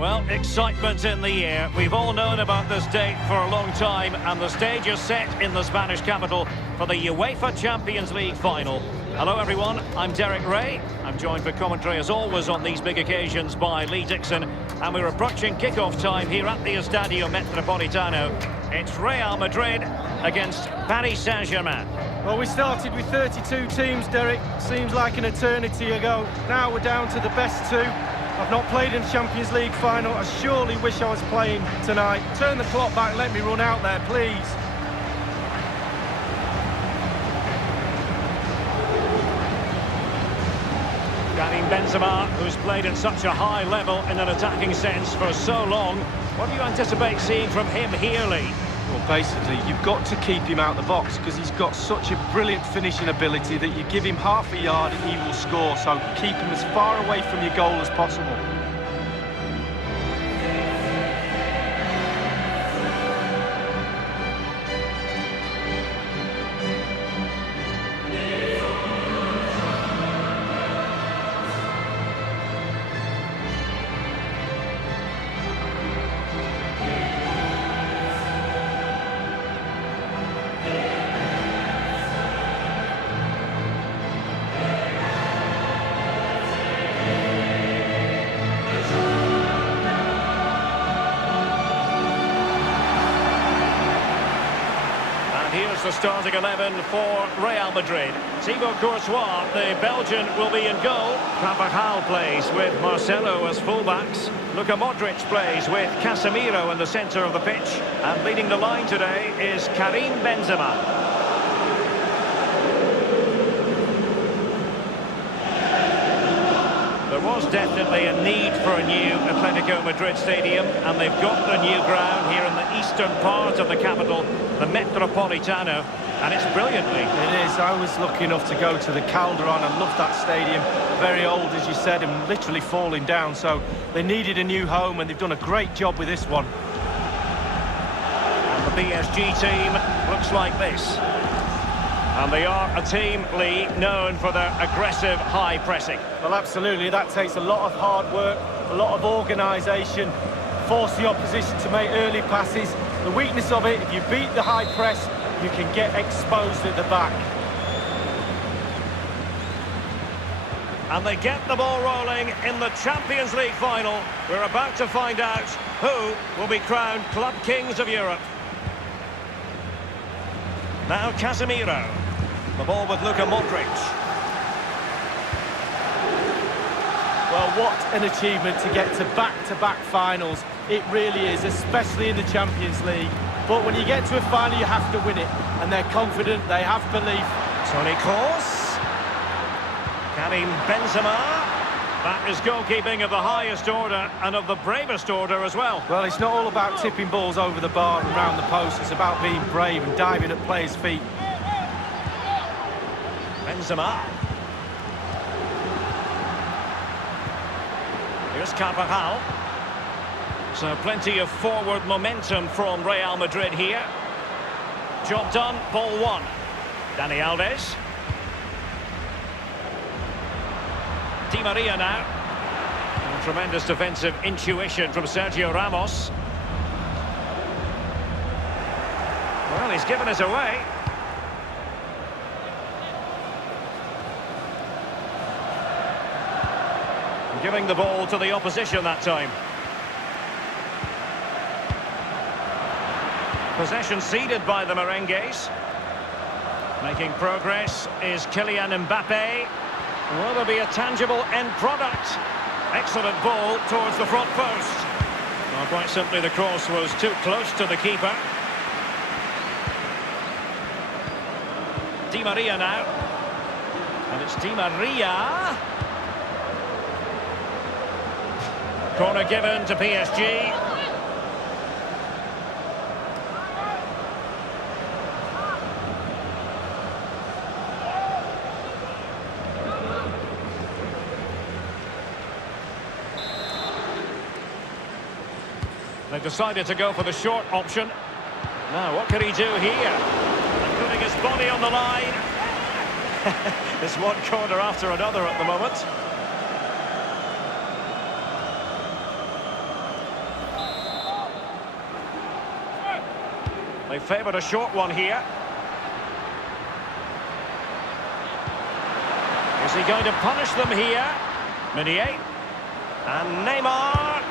Well, excitement in the air. We've all known about this date for a long time, and the stage is set in the Spanish capital for the UEFA Champions League final. Hello everyone, I'm Derek Ray. I'm joined for commentary as always on these big occasions by Lee Dixon, and we're approaching kick-off time here at the Estadio Metropolitano. It's Real Madrid against Paris Saint-Germain. Well, we started with 32 teams, Derek. Seems like an eternity ago. Now we're down to the best two. I've not played in the Champions League final. I surely wish I was playing tonight. Turn the clock back, let me run out there, please. Karim Benzema, who's played at such a high level in an attacking sense for so long. What do you anticipate seeing from him here, Lee? Well, basically, you've got to keep him out the box because he's got such a brilliant finishing ability that you give him half a yard and he will score. So keep him as far away from your goal as possible. Here's the starting 11 for Real Madrid. Thibaut Courtois, the Belgian, will be in goal. Carvajal plays with Marcelo as fullbacks. Luka Modric plays with Casemiro in the centre of the pitch. And leading the line today is Karim Benzema. There was definitely a need for a new Atletico Madrid stadium, and they've got the new ground here in the eastern part of the capital, the Metropolitano, and it's brilliantly. It is. I was lucky enough to go to the Calderon. I love that stadium. Very old, as you said, and literally falling down, so they needed a new home, and they've done a great job with this one. And the PSG team looks like this. And they are a team, Lee, known for their aggressive high pressing. Well, absolutely. That takes a lot of hard work, a lot of organisation, force the opposition to make early passes. The weakness of it, if you beat the high press, you can get exposed at the back. And they get the ball rolling in the Champions League final. We're about to find out who will be crowned Club Kings of Europe. Now Casemiro. The ball with Luka Modric. Well, what an achievement to get to back-to-back finals. It really is, especially in the Champions League. But when you get to a final, you have to win it. And they're confident, they have belief. Toni Kroos. Karim Benzema. That is goalkeeping of the highest order and of the bravest order as well. Well, it's not all about tipping balls over the bar and round the post. It's about being brave and diving at players' feet. Benzema. Here's Carvajal. So plenty of forward momentum from Real Madrid here. Job done, ball one. Dani Alves. Di Maria now. And tremendous defensive intuition from Sergio Ramos. Well, he's given us away. Giving the ball to the opposition that time. Possession ceded by the Merengues. Making progress is Kylian Mbappe. Will there be a tangible end product? Excellent ball towards the front post. Well, quite simply, the cross was too close to the keeper. Di Maria now. And it's Di Maria. Corner given to PSG. They've decided to go for the short option. Now, what can he do here? Putting his body on the line. It's one corner after another at the moment. They favoured a short one here. Is he going to punish them here? Meunier. And Neymar.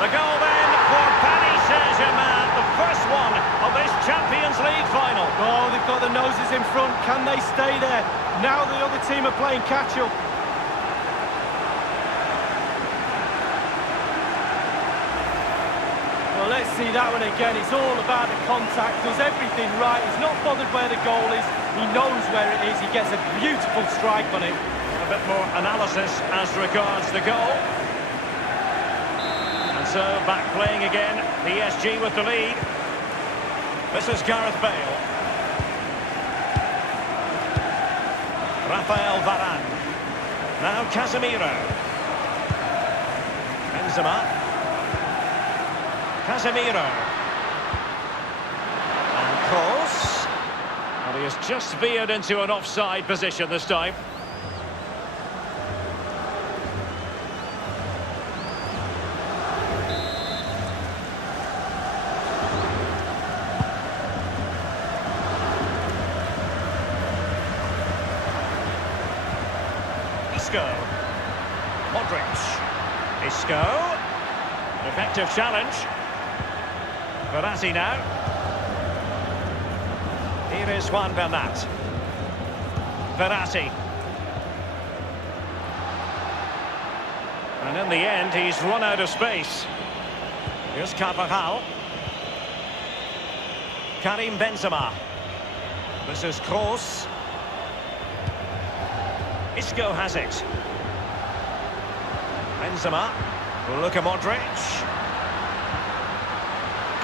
The goal then for Paris Saint-Germain, the first one of this Champions League final. Oh, they've got the noses in front. Can they stay there? Now the other team are playing catch-up. Well, let's see that one again. It's all about the contact. Does everything right. He's not bothered where the goal is. He knows where it is. He gets a beautiful strike on it. A bit more analysis as regards the goal. So, back playing again, PSG with the lead. This is Gareth Bale. Rafael Varane. Now Casemiro. Benzema. Casemiro. And Kroos. And he has just veered into an offside position this time. Isco. Modric. Isco. An effective challenge. Verratti now. Here is Juan Bernat. Verratti. And in the end, he's run out of space. Here's Carvajal. Karim Benzema. This is Kroos. Isco has it. Benzema. Luka Modric.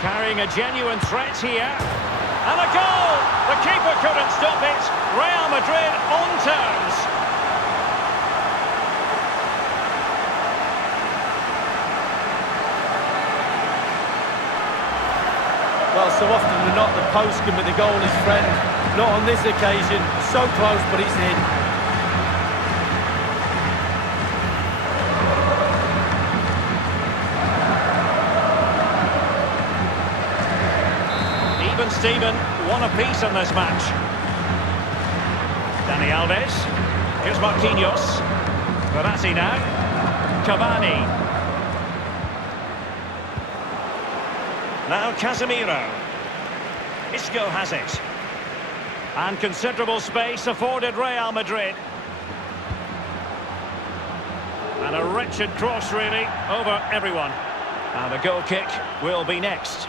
Carrying a genuine threat here. And a goal! The keeper couldn't stop it. Real Madrid on terms. Well, so often than not, the post can be the goalie's friend. Not on this occasion. So close, but it's in. Steven, one apiece in this match. Dani Alves. Here's Marquinhos. Verratti now. Cavani. Now Casemiro. Isco has it. And considerable space afforded Real Madrid. And a wretched cross, really, over everyone. And the goal kick will be next.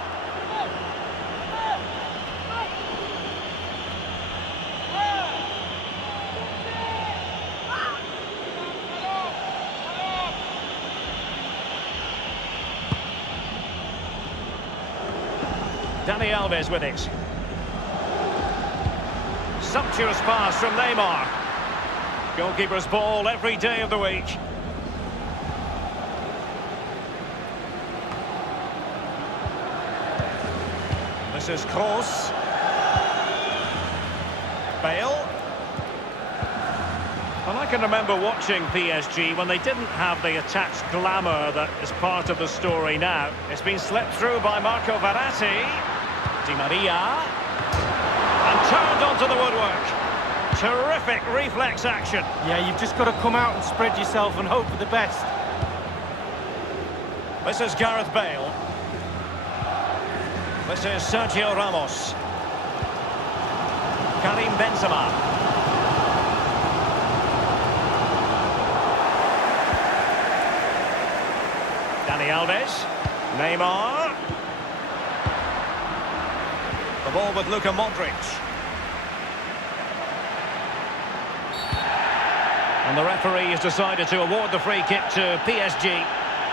Dani Alves with it. Sumptuous pass from Neymar. Goalkeeper's ball every day of the week. This is Kroos. Bale. Well, I can remember watching PSG when they didn't have the attached glamour that is part of the story now. It's been slipped through by Marco Verratti. Di Maria. And turned onto the woodwork. Terrific reflex action. Yeah, you've just got to come out and spread yourself and hope for the best. This is Gareth Bale. This is Sergio Ramos. Karim Benzema. Dani Alves. Neymar. The ball with Luka Modric. And the referee has decided to award the free kick to PSG.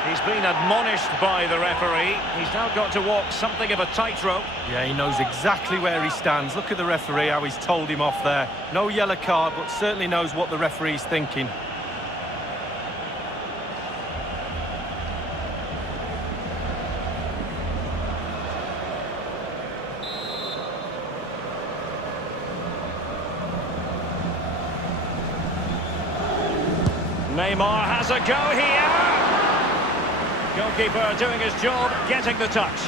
He's been admonished by the referee. He's now got to walk something of a tightrope. Yeah, he knows exactly where he stands. Look at the referee, how he's told him off there. No yellow card, but certainly knows what the referee's thinking. Neymar has a go here. Goalkeeper doing his job, getting the touch.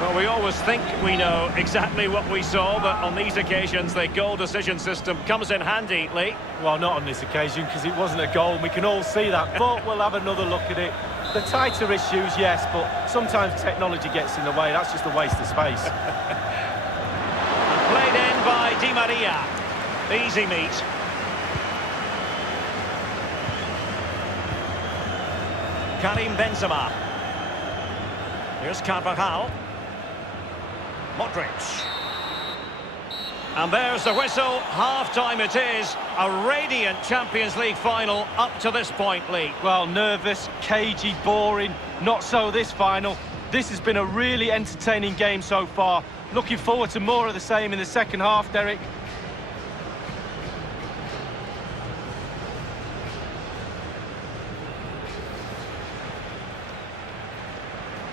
Well, we always think we know exactly what we saw, but on these occasions the goal decision system comes in handy, Lee. Well, not on this occasion, because it wasn't a goal, and we can all see that, but we'll have another look at it. The tighter issues, yes, but sometimes technology gets in the way. That's just a waste of space. Played in by Di Maria. Easy meet. Karim Benzema. Here's Carvajal. Modric. And there's the whistle. Half-time it is. A radiant Champions League final up to this point, Lee. Well, nervous, cagey, boring. Not so this final. This has been a really entertaining game so far. Looking forward to more of the same in the second half, Derek.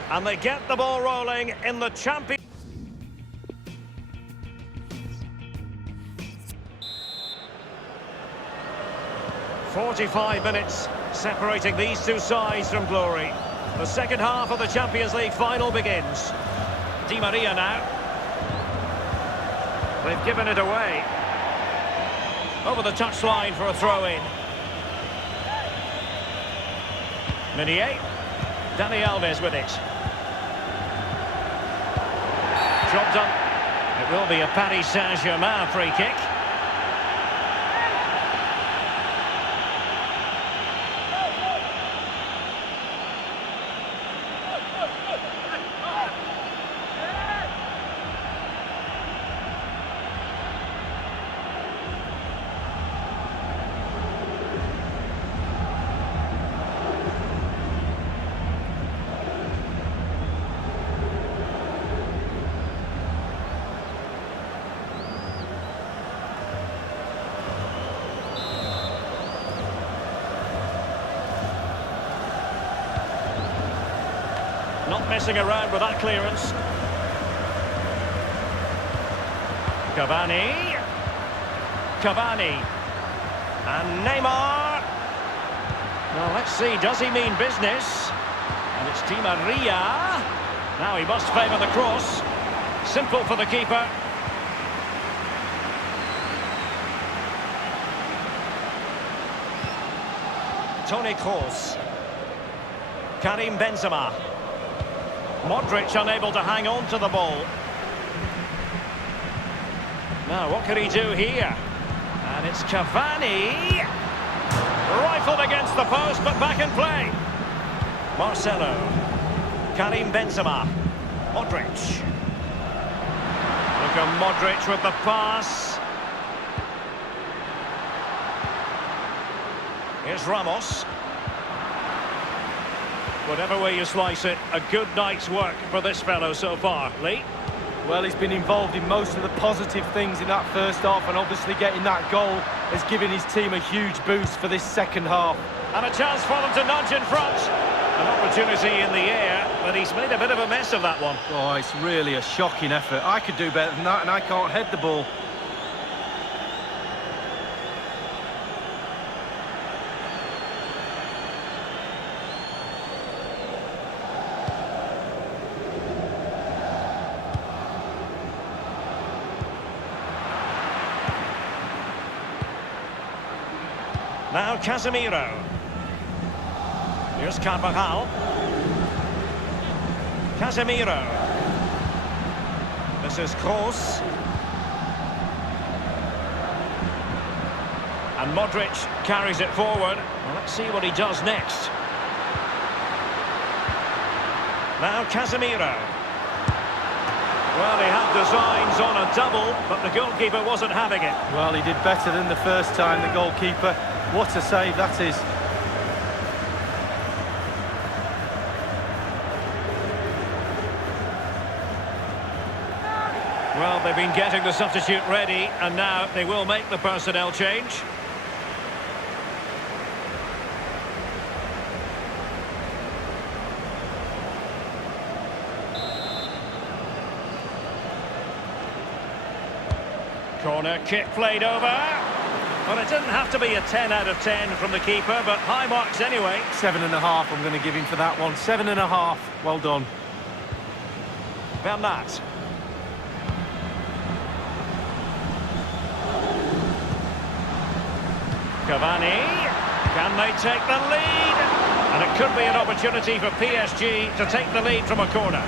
And they get the ball rolling in the champion. "45 minutes separating these two sides from glory. The second half of the Champions League final begins. Di Maria now. They've given it away. Over the touchline for a throw-in. Meunier. Dani Alves with it. Job done. It will be a Paris Saint-Germain free kick. Not messing around with that clearance. Cavani. And Neymar. Well, let's see, does he mean business? And it's Di Maria. Now he must favour the cross. Simple for the keeper. Toni Kroos. Karim Benzema. Modric unable to hang on to the ball. Now, what can he do here? And it's Cavani. Rifled against the post, but back in play. Marcelo. Karim Benzema. Modric. Look at Modric with the pass. Here's Ramos. Whatever way you slice it, a good night's work for this fellow so far. Lee? Well, he's been involved in most of the positive things in that first half, and obviously getting that goal has given his team a huge boost for this second half. And a chance for them to nudge in front. An opportunity in the air, but he's made a bit of a mess of that one. Oh, it's really a shocking effort. I could do better than that, and I can't head the ball. Now Casemiro. Here's Carvajal. Casemiro. This is Kroos. And Modric carries it forward. Well, let's see what he does next. Now Casemiro. Well, he had designs on a double, but the goalkeeper wasn't having it. Well, he did better than the first time, the goalkeeper. What a save that is. Well, they've been getting the substitute ready, and now they will make the personnel change. Corner kick played over. Well, it didn't have to be a 10 out of 10 from the keeper, but high marks anyway. 7.5 I'm going to give him for that one. 7.5. Well done. Bernat. Cavani. Can they take the lead? And it could be an opportunity for PSG to take the lead from a corner.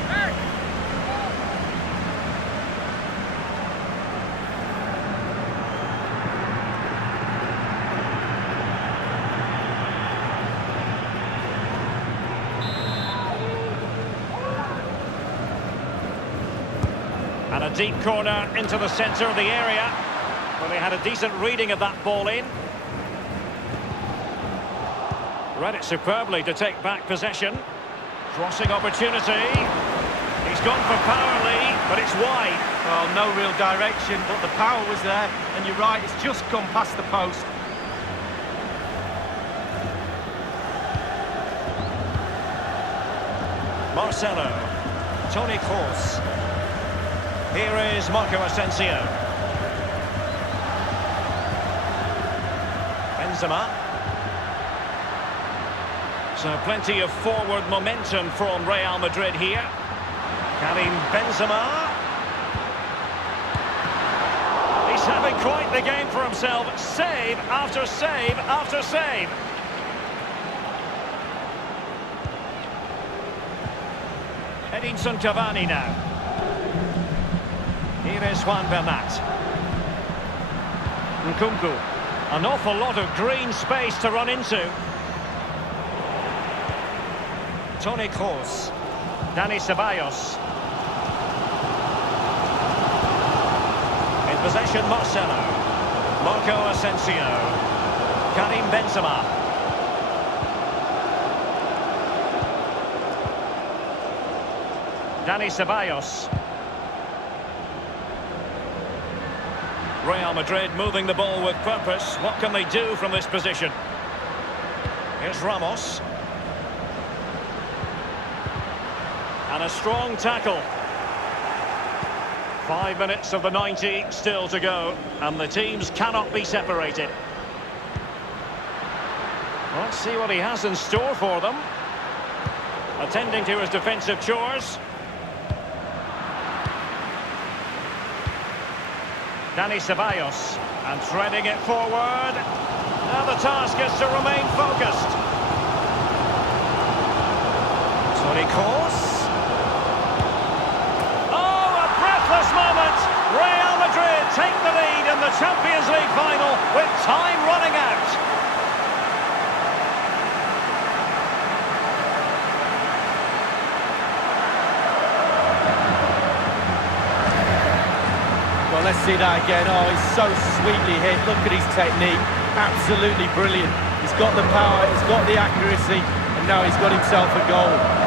And a deep corner into the centre of the area. Well, they had a decent reading of that ball in. Read it superbly to take back possession. Crossing opportunity. He's gone for power, Lee, but it's wide. Well, no real direction, but the power was there. And you're right, it's just gone past the post. Marcelo. Toni Kroos. Here is Marco Asensio. Benzema. So plenty of forward momentum from Real Madrid here. Karim Benzema. He's having quite the game for himself. Save after save after save. Edinson Cavani now. Here is Juan Bernat. Nkunku. An awful lot of green space to run into. Toni Kroos. Dani Ceballos. In possession, Marcelo. Marco Asensio. Karim Benzema. Dani Ceballos. Real Madrid moving the ball with purpose. What can they do from this position? Here's Ramos. And a strong tackle. 5 minutes of the 90 still to go, and the teams cannot be separated. Let's see what he has in store for them. Attending to his defensive chores. Dani Ceballos, and threading it forward. Now the task is to remain focused. Toni Kroos. Moment. Real Madrid take the lead in the Champions League final with time running out. Well, let's see that again. Oh, he's so sweetly hit. Look at his technique. Absolutely brilliant. He's got the power, he's got the accuracy, and now he's got himself a goal.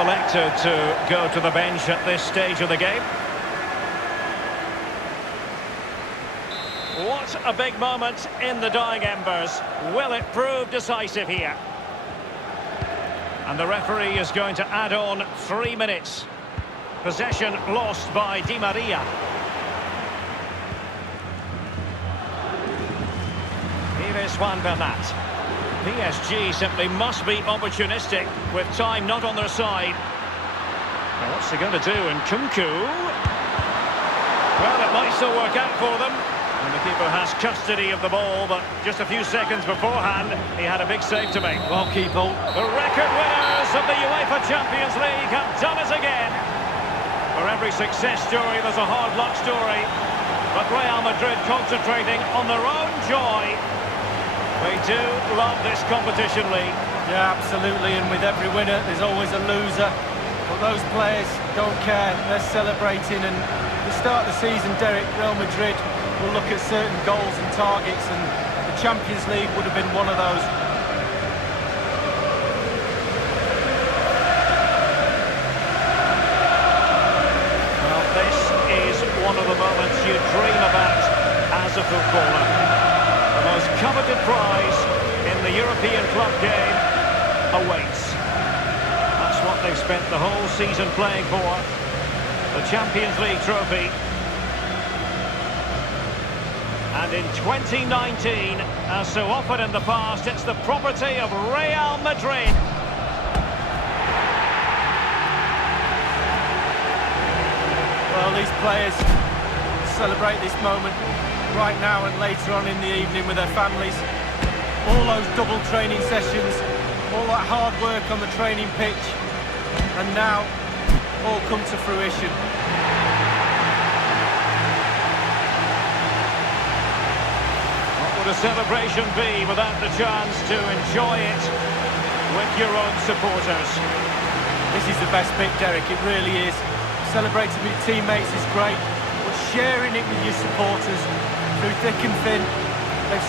Elected to go to the bench at this stage of the game. What a big moment in the dying embers. Will it prove decisive here? And the referee is going to add on 3 minutes. Possession lost by Di Maria. Here is Juan Bernat. PSG simply must be opportunistic with time not on their side. Now what's he going to do? Nkunku. Well, it might still work out for them. And the keeper has custody of the ball, but just a few seconds beforehand, he had a big save to make. Well, keeper. The record winners of the UEFA Champions League have done it again. For every success story, there's a hard luck story. But Real Madrid concentrating on their own joy. We do love this competition, Lee. Yeah, absolutely, and with every winner there's always a loser. But those players don't care, they're celebrating, and at the start of the season, Derek, Real Madrid will look at certain goals and targets, and the Champions League would have been one of those. Well, this is one of the moments you dream about as a footballer. The most coveted prize in the European club game awaits. That's what they've spent the whole season playing for. the Champions League trophy. And in 2019, as so often in the past, it's the property of Real Madrid. Well, these players celebrate this moment right now and later on in the evening with their families. All those double training sessions, all that hard work on the training pitch, and now all come to fruition. What would a celebration be without the chance to enjoy it with your own supporters? This is the best bit, Derek, it really is. Celebrating with your teammates is great, but sharing it with your supporters through thick and thin, they've